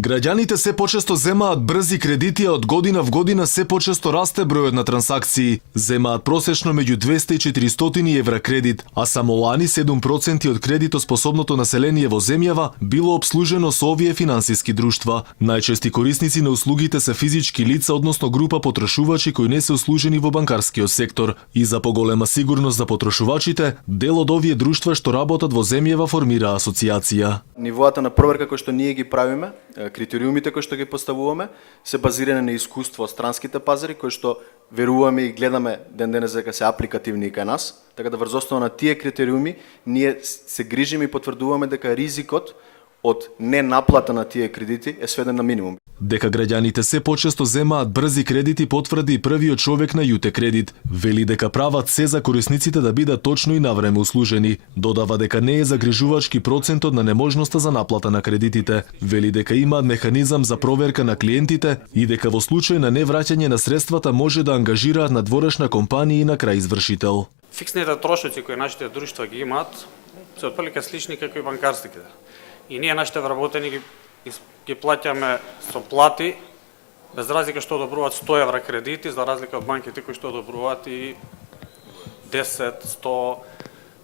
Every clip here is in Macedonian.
Граѓаните се почесто земаат брзи кредити, а од година в година се почесто расте бројот на трансакции. Земаат просечно меѓу 200 и 400 евра кредит, а само лани 7% од кредитоспособното население во земјава било обслужено со овие финансиски друштва. Најчести корисници на услугите се физички лица, односно група потрошувачи кои не се услужени во банкарскиот сектор. И за поголема сигурност за потрошувачите, дел од овие друштва што работат во земјава формира асоциација. Нивоата на проверка кои што ние ги правиме, критериумите кои што ги поставуваме, се базирани на искуство од странските пазари кои што веруваме и гледаме ден денес дека се апликативни и кај нас, така да врз основа на тие критериуми ние се грижиме и потврдуваме дека ризикот од ненаплата на тие кредити е сведен на минимум. Дека граѓаните се почесто земаат брзи кредити потврди и првиот човек на Јуте Кредит. Вели дека прават се за корисниците да бидат точно и навреме услужени. Додава дека не е загрижувачки процентот на неможноста за наплата на кредитите. Вели дека имаат механизам за проверка на клиентите и дека во случај на невраќање на средствата може да ангажираат надворешна компанија и на крај извршител. Фиксните трошоци кои нашите друштва ги имаат се отприлика слични како и банкарските. И ние нашите вработени ги плаќаме со плати, без разлика што одобруваат 100 евра кредити, за разлика од банките кои што одобруваат и 10, 100,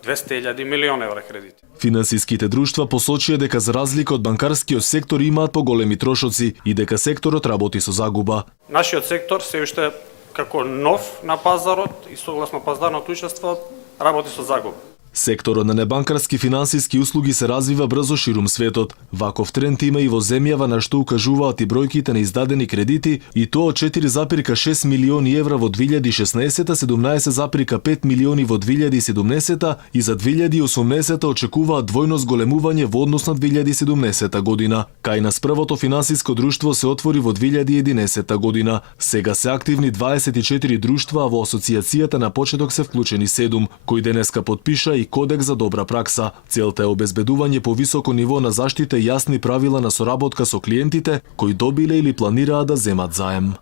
200.000, милион евра кредити. Финансиските друштва посочија дека за разлика од банкарскиот сектор имаат поголеми трошоци и дека секторот работи со загуба. Нашиот сектор се уште како нов на пазарот и согласно пазарното учество работи со загуба. Секторот на небанкарски финансиски услуги се развива брзо ширум светот. Ваков тренд има и во земјава на што укажуваат и бројките на издадени кредити, и тоа од 4,6 милиони евра во 2016, 17,5 милиони во 2017 и за 2018 очекуваат двојно зголемување во однос на 2017 година. Кај нас првото финансиско друштво се отвори во 2011 година. Сега се активни 24 друштва, а во асоциацијата на почеток се вклучени 7, кои денеска потпиша и кодекс за добра пракса. Целта е обезбедување по високо ниво на заштита и јасни правила на соработка со клиентите кои добиле или планираат да земат заем.